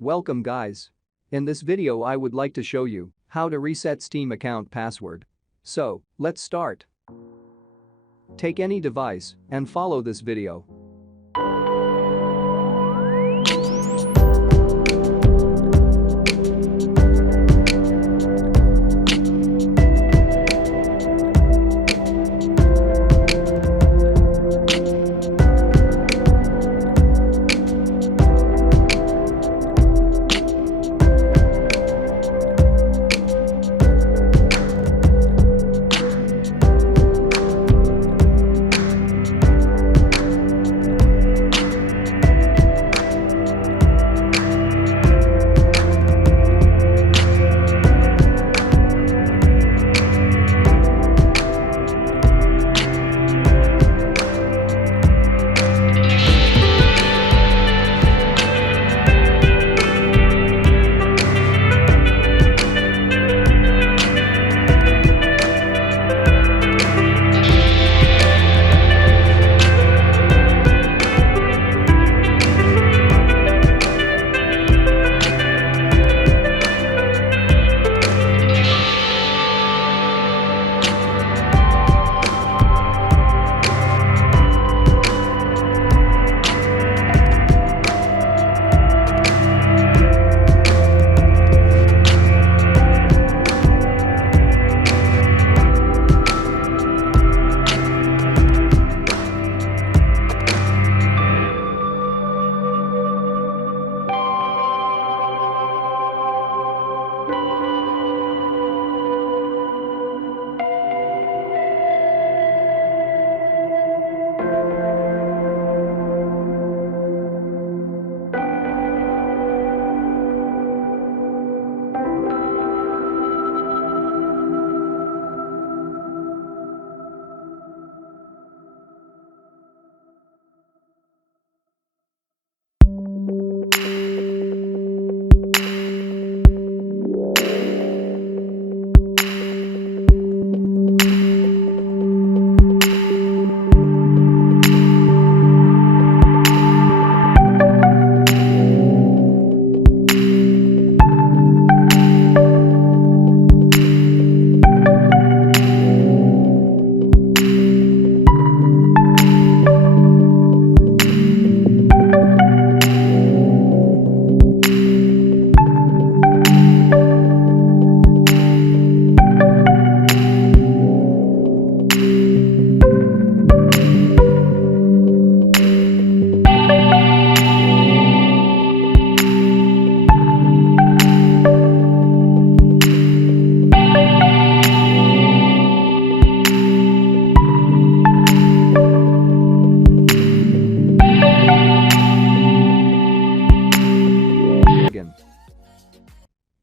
Welcome guys. In this video I would like to show you how to reset Steam account password. So, let's start. Take any device and follow this video.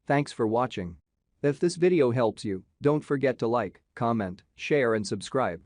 Thanks for watching. If this video helps you, don't forget to like, comment, share and subscribe.